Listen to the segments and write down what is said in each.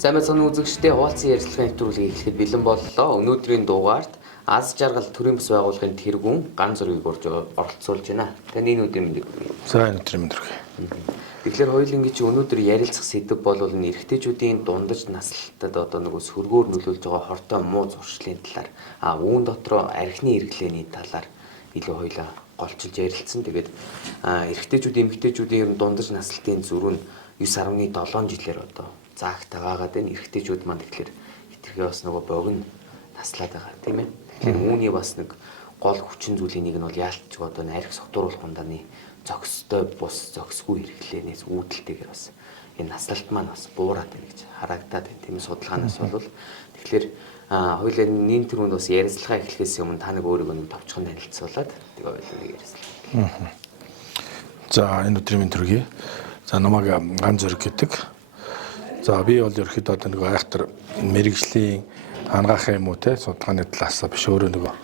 Сайн мэцэн үзэгчдээ хуваалцсан ярилцлагын нэвтрүүлгийг эхлэхэд бэлэн боллоо. Өнөөдрийн дугаарт Аз жаргал төрийн бас байгууллагын тэргүүн ган зургийг оролцуулж байна. Таны энэ өдрийн мэндийг хүргэе. Сайн өдрийн мэнд хүргэе. Тэгэхээр хоёулангийн чи өнөөдөр ярилцах сэдэв бол энэ эрэгтэйчүүдийн дундаж наслалтад одоо нөгөө сөргөөр нөлөөлж байгаа хортой муу зуршлын талаар үүн дотроо архины эргэлээний талаар илүү хоёлаа голчилж ярилцсан. Тэгээд эрэгтэйчүүд эмэгтэйчүүдийн ер нь дундаж наслалтын зүрх нь 9.7 жилээр одоо заагтаагаад энэ эрэгтэйчүүд маань тэгэхээр хитрхээ бас нөгөө богино наслаад байгаа тийм ээ. Тэгэхээр үүний бас нэг гол хүчин зүйлийн нэг нь бол яалтч одоо арх согтууруулах ундааны зөкстэй бус зөксгүй хэрэглэнээс үүдэлтэйгээр бас энэ наслалт маань бас буураад байна гэж харагдаад байна. Тийм судалгаанаас бол тэгэхээр хоёулаа нин төрөнд бас ярилцлага эхлэхээс өмнө та нэг өөрийгөө нэг товчхон танилцуулаад тэгээ хоёулаа ярилцлаа. За энэ өдрийн мэнд хүргэе. За намайг ган зөрг гэдэг. За би бол ерөөхдөө одоо нэг айхтар мэрэгжлийн ангаахын юм уу те судалгааны талаас биш өөрөө нөгөө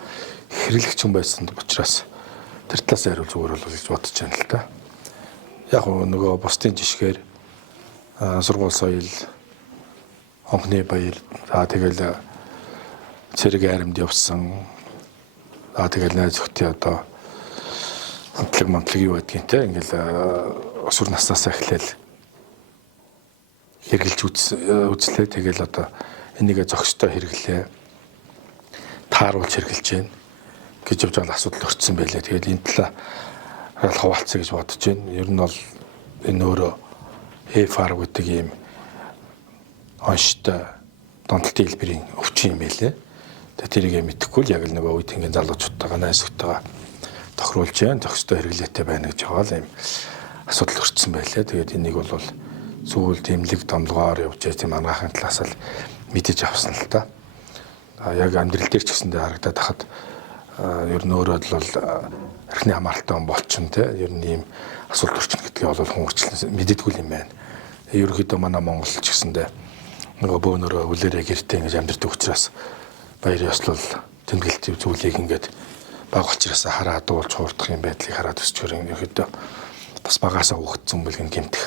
хэрэглэгч хүн байсан учраас тэр талаас хариул зүгээр бол гэж бодож байна л та. Яг нөгөө бусдын жишгээр сургууль соёл, хонхны баяр, тэгэл цэрэг айрамд явсан. Тэгэл найз зөвхөн одоо хамтлаг юу байдгийг те ингээл өсвөр наснаас эхлээл хэрэгжилж үзлээ. Тэгэл одоо энийгээ зохистой хэрэглээ. Тааруулж хэрэгжилж байна гэж явж байгаа асуудал өртсөн байлээ. Тэгээд энэ талаар хуваалцъя гэж бодож байна. Ер нь бол энэ өөрөө F-R гэдэг ийм онштой донтолтын хэлбэрийн өвчин юм байлээ. Тэгээд тэрийг мэдэхгүй л яг л нөгөө үед ингээд залуучуудтайгаа найзтайгаа тохируулж байна. Зохистой хэрэглээтэй байна гэж байгаа л ийм асуудал өртсөн байлээ. Тэгээд энийг бол зүйл тэмлэг домлогоор явж байгаа тийм ангаахын талаас л мэдэж авсан л та. Яг амьдрал дээр ч гэсэндээ харагдаад хахад ер нь өөрөө бол архины хамааралтай хүн болчихно те. Ер нь ийм асуулт орчин гэдгийг бол хүн үрчлэн мэддэггүй юм байна. Ерөнхийдөө манай Монгол ч гэсэндээ нөгөө бөөнөрөө үлээрээ гэртээ ингэж амьдардаг учраас баяр ёслол тэмдэглэлт зүйлийг ингээд баг учраас хараа дуулж хуурдах юм байдлыг хараад өсчөр ерөнхийдөө бас багаасаа хөөгдсөн бэлгэн гэмтэх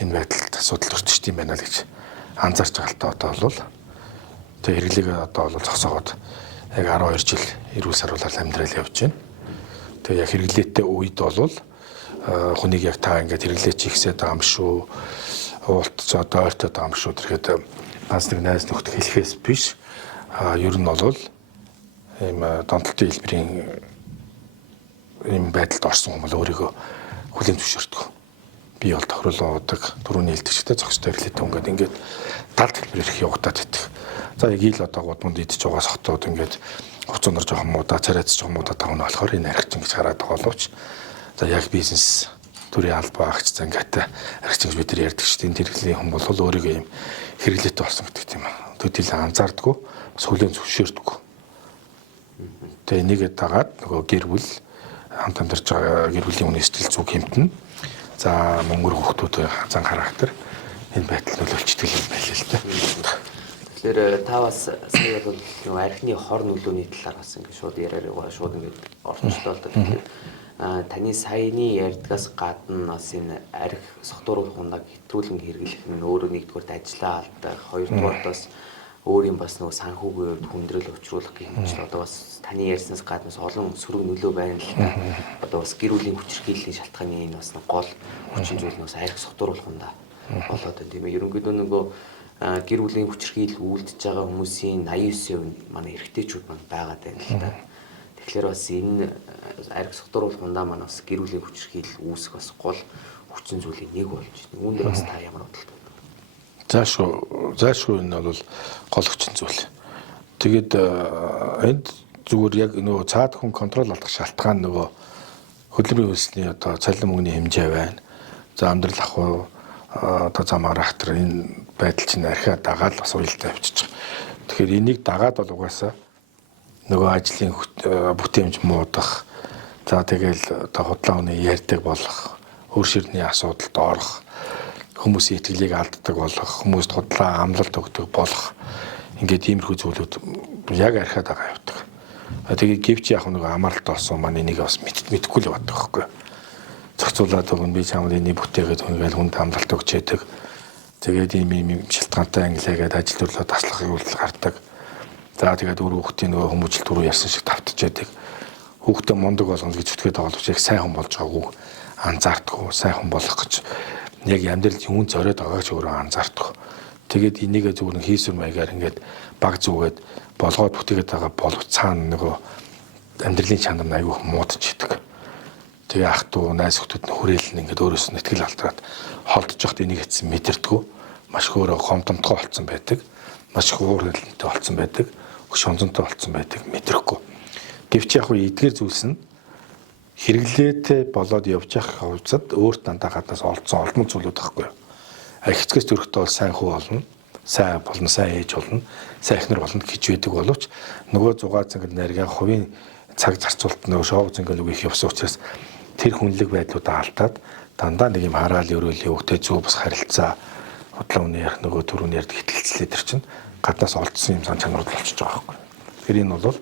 энэ байдалд асуудал өртөж тийм байна л гэж анзаарч байгаа л та одоо бол тэг хэрэглээг одоо бол зогсоогоод яг 12 жил эрүүл саруулаар амьдрал явж байна. Тэг яг хэрэглээтэй үед бол хүнийг яг та ингээд хэрэглээч ихсээд байгаа юм шүү. Уултж одоо ойртоод байгаа юм шүү. Тэрхэд бас нэг найз нөхд хэлэхээс биш ер нь бол ийм донтолтын хэлбэрийн ийм байдалд орсон хүмүүс өөрийгөө хүлээн зөвшөөрдөг. Би бол тохируулан уудаг, түрүүний хэлдэгчтэй зохистой хэрэглээтэй ингээд ингээд талд хэлбэр ирэх явагдаад идэх. За яг ил одоо гудмунд идэж байгаа сохтууд ингээд хувцсноор жоохон муудаа, царайц жоохон муудаа тавна болохоор энэ архич ингэж хараад байгаа боловч за яг бизнес төрийн албаа агч зангаатай архич гэж бид нар ярьдаг шүү дээ. Энэ хэрэглээний хүн бол өөрийгөө ийм хэрэглээтэй болсон гэдэг тийм аа. Төдийлөн анзаардаггүй, бас хүлээн зөвшөөрдөггүй. Тэгээ энийгээ дагаад нөгөө гэр бүл хамт амьдарч байгаа гэр бүлийн үнэ сэтгэл зүг хэмтэн. За мөнгөр хүүхдүүд зан характер энэ байдал нөлөөлчдөг юм байна л да. Тэгэхээр та бас сая бол нөгөө архины хор нөлөөний талаар бас ингээд шууд яриараа шууд ингээд орчнолтой болдог. Тэгэхээр таны саяны ярьдгаас гадна бас энэ арх согтууруулах ундааг хэтрүүлэн хэрэглэх нь өөрөө нэгдүгээрт ажиллаа алдаг, хоёрдугаарт бас өөрийн бас нөгөө санхүүгийн хүндрэл учруулах гэх юм чинь одоо бас таны ярьснаас гадна олон сөрөг нөлөө байна л да. Одоо бас гэр бүлийн хүчирхийллийн шалтгааны энэ бас гол хүчин зүйл нь бас арх согтууруулах ундаа болоод байна тийм ээ. Ерөнхийдөө нөгөө гэр бүлийн хүчирхийлэл үйлдэж байгаа хүмүүсийн 89% манай эрэгтэйчүүд маань байгаад байна л да. Тэгэхээр бас энэ арх согтууруулах ундаа маань бас гэр бүлийн хүчирхийлэл үүсэх бас гол хүчин зүйлийн нэг болж байна. Үүнд дэр бас та ямар бодлоо? Заашгүй энэ бол гол хүчин зүйл. Тэгээд энд зүгээр яг нөгөө цаад хүн контрол алдах шалтгаан нөгөө хөдөлмөрийн үйлсний одоо цалин мөнгөний хэмжээ байна. За амьдрал ахуй одоо зам характер энэ байдал чинь архиа дагаад бас уялдаа авчиж байгаа. Тэгэхээр энийг дагаад бол угаасаа нөгөө ажлын бүтээмж муудах. За тэгэл одоо худлаа хүний ярьдаг болох, өөр ширний асуудалд орох, хүмүүсийн итгэлийг алддаг болох, хүмүүст худлаа амлалт өгдөг болох. Ингээд иймэрхүү зүйлүүд яг архиа дагаа явдаг. Тэгээд гэвч яг нэг амралт олсон маань энийг бас мэдхгүй л байдаг байхгүй. Зохицуулаад өгнө би чамд энийг бүтээгээд үнгээл хүнд амралт өгч яадаг. Тэгээд ийм шалтгаантай ангилаагээд ажил төрлөө таслахын үйлдэл гардаг. За тэгээд өөр хүүхдийн нөгөө хүмүүжил түрүү ярьсан шиг тавтаж байдаг. Хүүхдээ мундаг болгоно гэж зүтгээд байгаа боловч яг сайн хүн болж байгаагүй анзаардаггүй. Сайн хүн болох гэж яг амьдрал юун зориод байгааг ч өөрөө анзаардаггүй. Тэгээд энийгээ зүгээр нэг хийсвэр маягаар ингээд баг зүгээд болгоод бүтээгээд байгаа боловч цаана нөгөө амьдралын чанар нь аюух муудаж идэг. Тэгээ ах トゥ найз охтууд нь хүрээлэн ингээд өөрөөс нь итгэл алдраад холдож явахд энийг хэцэн мэдэрдэггүй. Маш их өөрөө гомдомтгой болсон байдаг. Маш их ууралтай болсон байдаг. Шонзонтой болсон байдаг мэдрэхгүй. Гэвч яг хөө эдгээр зүйлс нь хэрэглээтэй болоод явж явах хувьцад өөрт дандаа гаднаас олдсон олон зүйлүүд байхгүй юу. Ахицгээс төрөхтэй бол сайн хүү болно. Сайн болно, сайн ээж болно. Сайн эхнэр болно гэж байдаг боловч нөгөө зугаа зангал найргийн хувийн цаг зарцуулалт нөгөө шоу зангал үг их явсан учраас тэр хүнлэг байдлуудаа алдаад дандаа нэг юм хараал өрөөлөө өгтэй зүг бас харилцаа худлаа үнэ ярих нөгөө түрүүний ярд хэтгэлцлээ тэр чинь гаднаас олдсон юм сан чанарууд болчихж байгаа байхгүй. Тэр энэ бол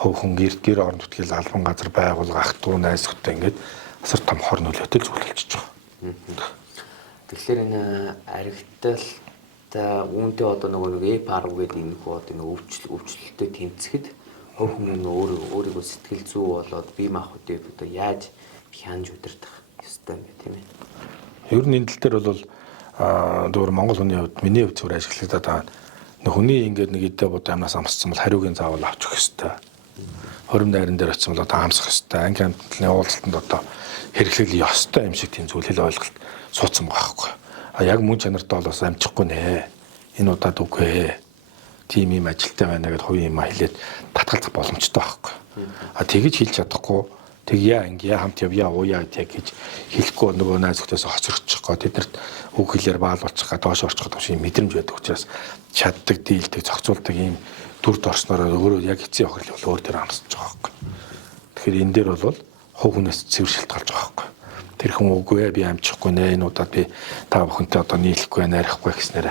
хувь хүн гэр орон нутгийн албан газар байгуулга ах トゥ найз охтой ингээд асар том хор нөлөөтэй зүйл болчихж байгаа. Тэгэхээр энэ аригталтаа үүнтэй одоо нөгөө пар үгээд энэ хүү одоо нэг өвчлөлтөд тэмцэхэд хувь хүн өөрийгөө сэтгэл зүй болоод бие махбодыг одоо яаж хянж удирдах ёстой юм бэ тийм ээ. Ер нь энэ тал дээр бол дөөр Монгол хүний хувьд миний хувьд зүгээр ашиглагдаад байгаа. Хүний ингээд нэг эдээ бод амнаас амссан бол хариугийн заавал авч өгөх ёстой. Хорим найран дээр очсон бол одоо амсах ёстой. Анги амтлын уулзалтанд одоо хэрэглэл ёстой юм шиг тийм зүйл хэл ойлголт суудсан байгаа байхгүй. Яг мөн чанартай бол бас амжихгүй нэ. Энэ удаад үгүй ээ. Тим юм ажилтай байна гэдээ хувийн юм хэлээд татгалзах боломжтой байхгүй. Тэгэж хэлж чадахгүй тэг яа ингээ хамт явъя ууя гэж хэлэхгүй нөгөө найз охтоос хоцрогчих гоо тэднэрт үг хэлээр баал болчих га доош орчих гоо шиг мэдрэмж байдаг учраас чаддаг дийлдэг зохицуулдаг ийм дүрд орсноор өөрөө яг эцсийн охирол бол өөр дээр амсаж байгаа байхгүй. Тэгэхээр энэ дээр бол хувь хүнээс цэвэр шалтгаалж байгаа байхгүй. Тэр хүн үгүй ээ би амжихгүй нэ энэ удаад би та бүхэнтэй одоо нийлэхгүй найрахгүй гэснээр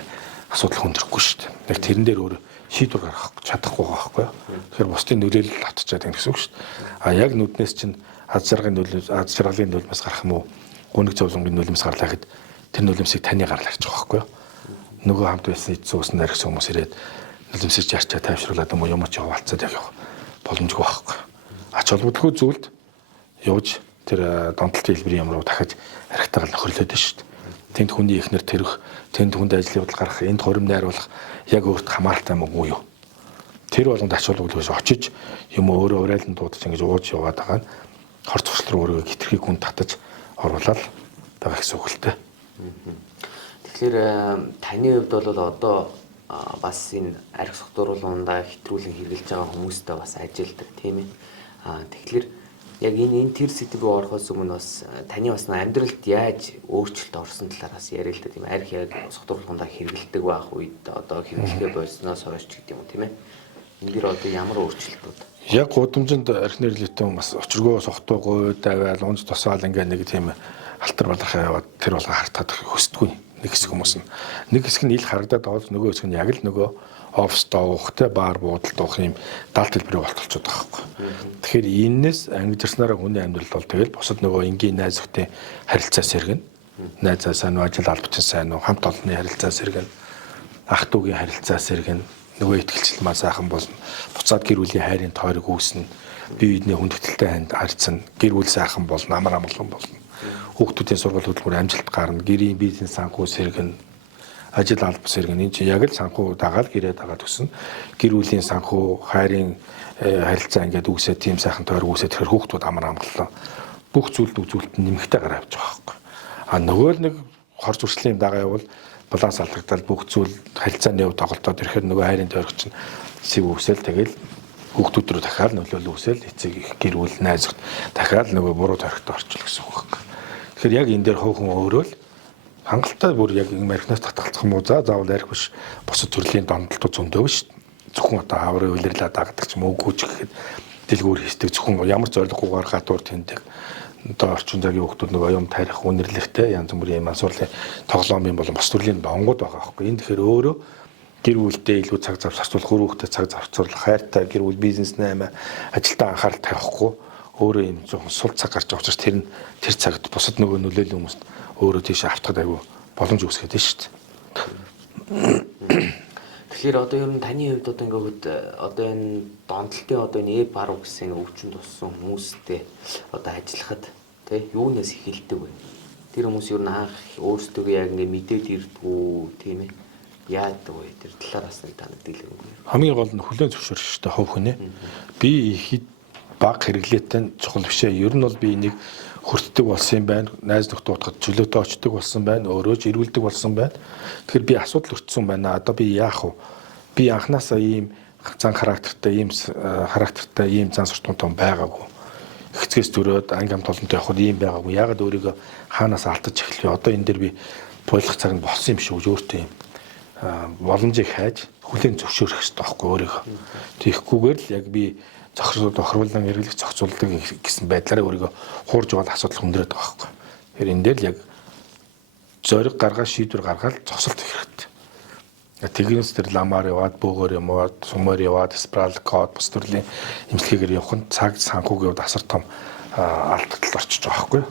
асуудал хүндрэхгүй шүү дээ. Яг тэрэн дээр өөр шийдвэр гаргах чадахгүй байгаа байхгүй. Тэгэхээр бусдын нөлөөлөл автчихад байгаа гэсэн үг шүү дээ. Яг нүднээс чинь аз жаргалын нөлөөс гарах юм уу? Гүнэг зовлонгийн нөлөөс гарлаа гэхэд тэр нөлөөсийг таны гарал харж байгаа байхгүй. Нөгөө хамт байсан эцсийн ус нарийн хүмүүс ирээд нөлөөсөж ярьчаа тайвшруулад юм ч яваалцаад явах боломжгүй байхгүй. Ач холбогдолгүй зүйлд явж тэр донтолтын хэлбэрийн ямар дахиж харихтайгаар нөхөрлөөд шүү дээ. Тэнд хүний ихнэр тэрх, тэнд хүнд ажлын явдал гарах, энд хорим найруулах яг өөрт хамааралтай юм уу юу? Тэр болгонд ач холбогдолгүй очиж юм өөрөө урайлан дуудаж ингэж ууж яваад байгаа нь хор цогцлол өөрийгөө хитрхи хүн татаж оруулаад байгаа гэсэн үг л дээ. Тэгэхээр таны хувьд бол одоо бас энэ арх согтууруулгандаа хэтрүүлэн хэрэгжилж байгаа хүмүүстэй бас ажилладаг тийм ээ. Тэгэхээр яг энэ тэр сэдвээр орохоос өмнө бас таны бас амьдралд яаж өөрчлөлт орсон талаараас яриа л да тийм арх яг согтууруулгандаа хэрэгэлдэг байх үед одоо хэрэглэхээ болсноос хойш ч гэдэг юм уу тийм ээ. Энэ дэр одоо ямар өөрчлөлтүүд? Яг гудамжинд арх нэрлэлтэн бас очиргоо согтуугүй даваал унж тосаал ингээ нэг тийм алтар балахаа яваад тэр болго хартаад хөсдөггүй нэг хэсэг хүмүүс нь. Нэг хэсэг нь ил харагдаад байгаа нөгөө хэсэг нь яг л нөгөө офс доохтой баар буудалд доох юм даалт хэлбэрийг болтолцоод байгаа байхгүй. Тэгэхээр энэс ангижирснараа хүний амьдрал бол тэгэл бусад нөгөө энгийн найз охтын харилцаа сэргэн. Найзаа сайн уу, ажил албачин сайн уу, хамт олонны харилцаа сэргэн. Ах トゥ угийн харилцаа сэргэн. Нөгөө ихтгэлцэл маа сайхан болно. Буцаад гэр бүлийн хайрын тойрог үүснэ. Бие биедний хүндэтгэлтэй ханд харьцсан. Гэр бүл сайхан болно, амар амгалан болно. Хүүхдүүдийн сургууль хөтөлбөр амжилт гарна. Гэрийн бизнес санхүү сэргэн. Ажил алба сэргэн. Энэ чинь яг л санхүү дагаад гэрээ дагаад өссөн. Гэр бүлийн санхүү хайрын харилцаа ингээд үүсээ тийм сайхан тойрог үүсээ тэр хүүхдүүд амар амгалан. Бүх зүйлд үзүүлэлт нэмэгтэй гараа авч байгаа байхгүй. Нөгөө л нэг хор зуршлын дагаа явал баланс алдагдал бүх зүйл харилцааны хувьд тоглолтод ирэхээр нөгөө хайрын тойрог чинь сэв үсэл тэгэл хүүхдүүд рүү дахиад нөлөөлөл үсэл эцэг их гэр бүл найзагт дахиад нөгөө буруу тойрогт орчул гэсэн үг байна. Тэгэхээр яг энэ дээр хувь хүн өөрөө л хангалттай бүр яг мархинаас татгалзах юм уу заавал арх биш бусад төрлийн донтолтууд зөндөө биш зөвхөн одоо хаврын үлэрлээ даадаг ч юм уу үгүй ч гэхэд дэлгүүр хийдэг зөвхөн ямар зорилгогүйгээр гадуур тэндэг одоо орчин цагийн хүмүүс нөгөө юм тарих үнэрлэхтэй янз бүрийн мансуурлын тоглоомын болон бас төрлийн донгууд байгаа байхгүй. Энэ тэгэхээр өөрөө гэр бүлдээ илүү цаг зав зарцуулах, хүүхдэд цаг зарцуулах, хайртай гэр бүл бизнес наймаа ажилдаа анхаарал тавихгүй өөрөө юм жоохон сул цаг гарч байгаа учраас тэр цагт бусад нөгөө нөлөөлөл хүмүүст өөрөө тийш автахад айгүй боломж үүсгээд байна шүү дээ. Тэгэхээр одоо ер нь таны хувьд одоо ингээд одоо энэ донтолтын одоо энэ баруун гэсэн өвчин туссан хүмүүстэй одоо ажиллахад тий юунаас эхэлдэг вэ? Тэр хүмүүс ер нь анх өөрсдөө яг ингээд мэдээд ирдгүү тийм ээ. Яадаг вэ? Тэр талаар бас нэг танад дэлгэрэнгүй. Хамгийн гол нь хүлээн зөвшөөрөх хэрэгтэй хов хүнээ. Би ихэд баг хэрэглээтэй чухал бишээ. Ер нь бол би энийг хүртдэг болсон юм байна. Найз нөхдөд утгад чөлөөтэй очдөг болсон байна. Өөрөө ч ирүүлдэг болсон байна. Тэгэхээр би асуудал өртсөн байна. Одоо би яах вэ? Би анханасаа ийм зан характертай, ийм зан суртахуунтай байгаагүй. Хэцгээс төрөөд анги амт олонтой явхад ийм байгаагүй. Ягаад өөрийгөө хаанаас алдаж эхлэв? Одоо энэ дээр би бойлох цаг нь болсон юм шиг үж өөртөө юм боломжийг хайж хүлээн зөвшөөрөх хэрэгтэй байхгүй өөрийгөө. Тийхгүйгээр л яг би тохируулан эргэлэх зохицуулдаг гэсэн байдлаараа өөрийгөө хуурж яваад асуудал хүндрээд байгаа байхгүй. Тэгэхээр энэ дээр л яг зориг гаргаад шийдвэр гаргаад зогсолт хийх хэрэгтэй. Тэгээс тэр ламаар яваад, бөөгөр яваад, сумаар яваад, спираль код, бус төрлийн эмчилгээгээр явах нь цаг санхүүгийн хувьд асар том алдагдлал орчиж байгаа байхгүй.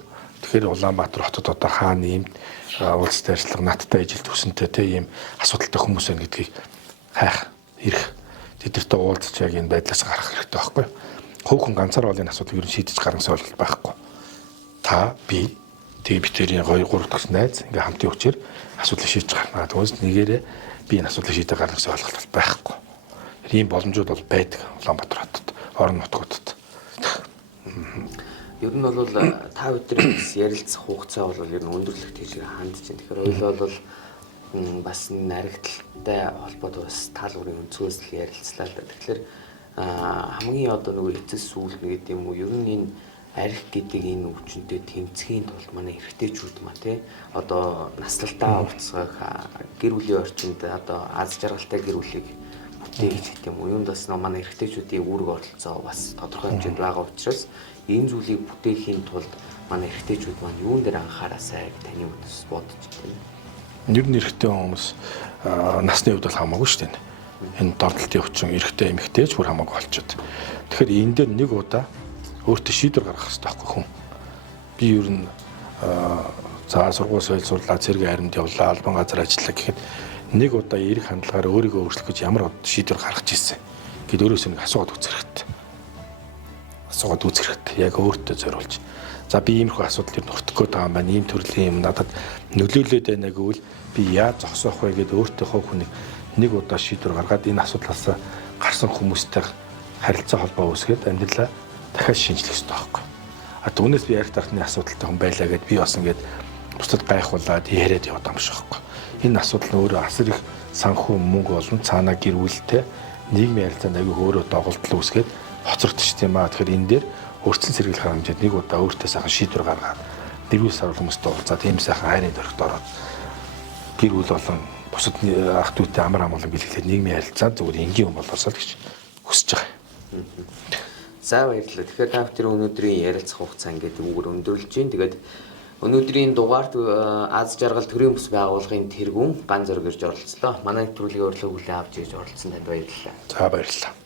Тэгэхээр Улаанбаатар хотод одоо хаана ийм улс дайрчлага надтай ижил төсөнтэй тийм ийм асуудалтай хүмүүс байна гэдгийг хайх, ирэх, тэдэртэй уулзч яг энэ байдлаас гарах хэрэгтэй байхгүй. Хөөхөн ганцаар бол энэ асуудлыг ер нь шийдэж гаргасан ойлголт байхгүй. Та, би, тэгээ битэрийн 2-3 дахь найз ингээм хамтын хүчээр асуудлыг шийдэж гаргана. Тэгвэл нэгээрээ би энэ асуудлыг шийдэж гаргасан ойлголт байхгүй. Ийм боломжууд бол байдаг Улаанбаатар хотод, орон нутгуудад. Ер нь бол та өдрөөс ярилцах хугацаа бол ер нь өндөрлөх тийш хандж байна. Тэгэхээр ойлоо бол бас наригдaltaй холбоотой бас таалбарын өнцгөөс л ярилцлаа л да. Тэгэхээр хамгийн одоо нөгөө эцэс сүүл гэдэг юм уу ер нь энэ арх гэдэг энэ өвчнөд тэмцэхийн тулд манай эрэгтэйчүүд маа тий одоо наслалтаа уцгах гэр бүлийн орчинд одоо аз жаргалтай гэр бүлийг бүтээх гэх юм уу юунд бас манай эрэгтэйчүүдийн үүрэг оролцоо бас тодорхой хэмжээнд байгаа учраас энэ зүйлийг бүтээхийн тулд манай эрэгтэйчүүд маань юун дээр анхаараасай гэж таны үндэс бодож байна. Ер нь эрэгтэй хүмүүс насны хувьд бол хамаагүй шүү дээ. Энэ дордолтын өвчин эрэгтэй эмэгтэйч бүр хамаагүй болчиход. Тэгэхээр энэ дээр нэг удаа өөртөө шийдвэр гаргах хэрэгтэй байхгүй хүн. Би ер нь сургууль соёл сурлаа, цэрэг аримд явлаа, албан газар ажиллаа гэхэд нэг удаа эрэг хандлагаар өөрийгөө өөрчлөх гэж ямар шийдвэр гаргаж ирсэн гэд өөрөөсөө нэг асуугаад үзэх хэрэгтэй. Асуугаад үзэх хэрэгтэй. Яг өөртөө зориулж. За би иймэрхүү асуудал ер нь хүртэх гээд байгаа юм байна. Ийм төрлийн юм надад нөлөөлөд байна гэвэл би яаж зогсоох вэ гэд өөртөө хов хүнийг нэг удаа шийдвэр гаргаад энэ асуудлаас гарсан хүмүүстэй харилцаа холбоо үүсгээд амьдралаа дахиад шинжлэх хэрэгтэй байхгүй. Түүнээс би ярих тархны асуудалтай хүн байлаа гэд би бас ингээд бусдад гайхуулаад яриад яваад байгаа юм шиг байхгүй. Энэ асуудал нь өөрөө асар их санхүү мөнгө болон цаанаа гэр бүлтэй нийгмийн харилцаанд аягүй өөрөө доголдол үүсгээд хоцрогдчих тийм аа. Тэгэхээр энэ дээр өрцөн сэргийлэх хэмжээнд нэг удаа өөртөө сайхан шийдвэр гаргаад дэрвүүс сарвал хүмүүстэй уулзаад ийм сайхан хайрын дөрөгт ороод гэр бүл болон бусад ах дүүтэй амар амгалан бэлгэлээд нийгмийн харилцаанд зүгээр энгийн хүн болоосоо л гэж хүсэж байгаа. За баярлалаа. Тэгэхээр та бүхэн өнөөдрийн ярилцах хугацаа ингээд үүгээр өндөрлөж байна. Тэгээд өнөөдрийн дугаарт аз жаргал төрийн бүс байгууллагын тэргүүн ган зөрөг ирж оролцлоо. Манай нэвтрүүлгийн урилга хүлээн авч ирж оролцсон танд баярлалаа. За баярлалаа.